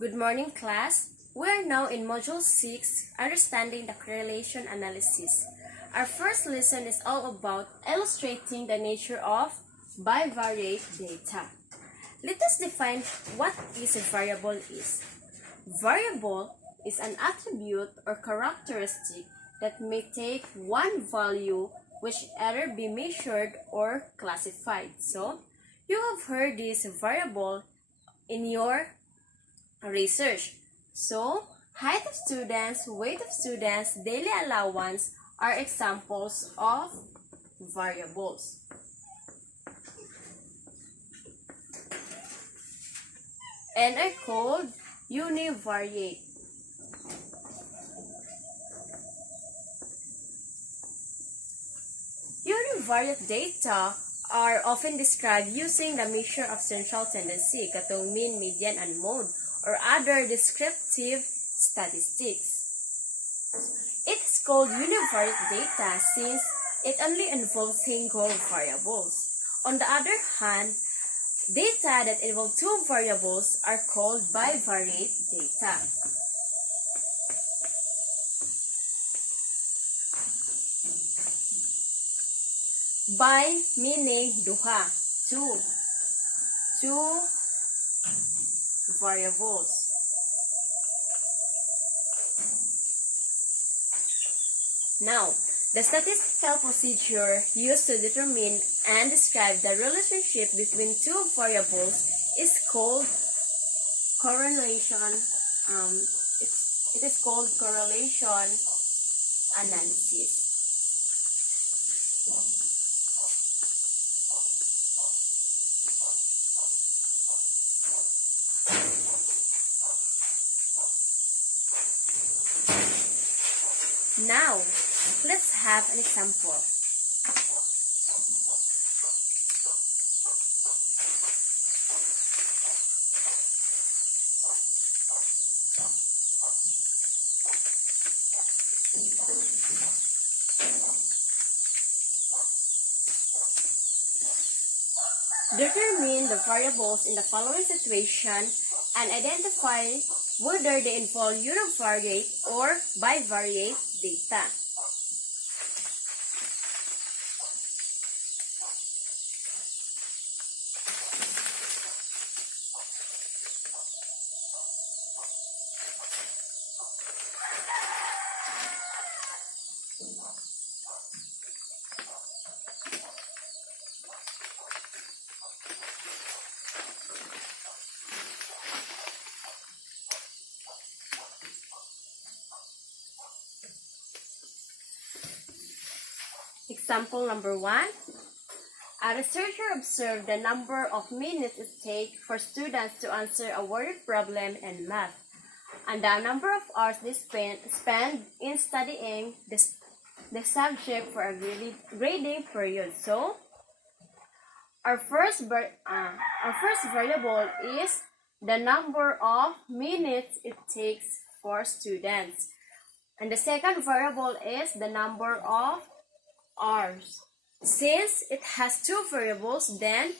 Good morning, class. We are now in Module 6, Understanding the Correlation Analysis. Our first lesson is all about illustrating the nature of bivariate data. Let us define what is a variable is. Variable is an attribute or characteristic that may take one value which either be measured or classified. So, you have heard this variable in your research. So, height of students, weight of students, daily allowance are examples of variables. And are called univariate. Univariate data are often described using the measure of central tendency, katong mean, median, and mode, or other descriptive statistics. It is called univariate data since it only involves single variables. On the other hand, data that involve two variables are called bivariate data. Bi meaning duha, two variables. Now, the statistical procedure used to determine and describe the relationship between two variables is called correlation. It is called correlation analysis. Now, let's have an example. Determine the variables in the following situation and identify whether they involve univariate or bivariate data. Example number 1. A researcher observed the number of minutes it takes for students to answer a worded problem in math, and the number of hours they spend in studying the subject for a grading period. So, our first variable is the number of minutes it takes for students, and the second variable is the number of hours. Since it has two variables, then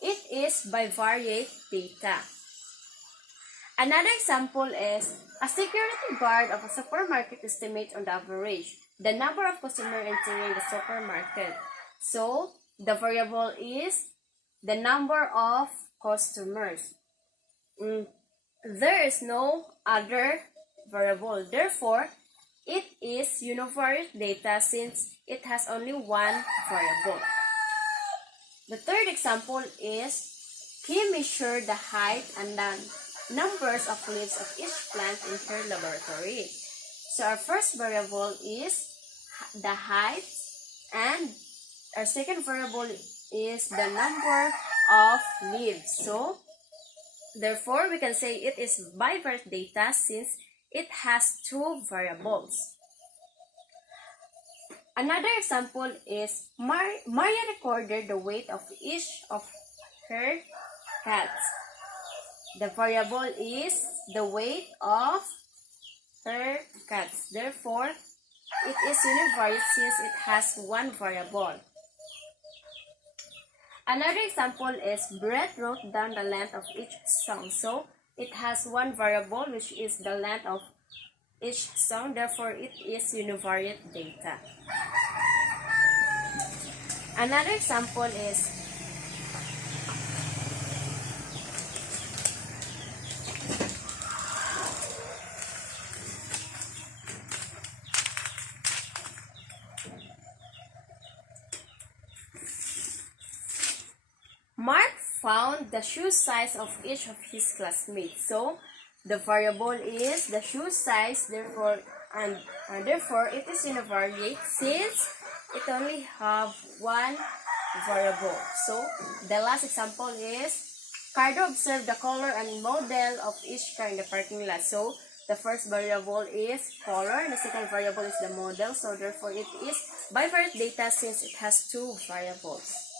it is bivariate data. Another example is a security guard of a supermarket estimates on the average the number of customers entering the supermarket. So, the variable is the number of customers. There is no other variable. Therefore, it is univariate data since it has only one variable. The third example is he measured the height and the numbers of leaves of each plant in her laboratory. So our first variable is the height and our second variable is the number of leaves. So therefore we can say it is bivariate data since it has two variables. Another example is Maria recorded the weight of each of her cats. The variable is the weight of her cats. Therefore, it is univariate since it has one variable. Another example is Brett wrote down the length of each song. So, it has one variable, which is the length of each song, therefore it is univariate data. Another example is Mark found the shoe size of each of his classmates. So the variable is the shoe size, therefore therefore it is univariate since it only have one variable. So the last example is Cardo observed the color and model of each car in the parking lot. So the first variable is color, the second variable is the model, so therefore it is bivariate data since it has two variables.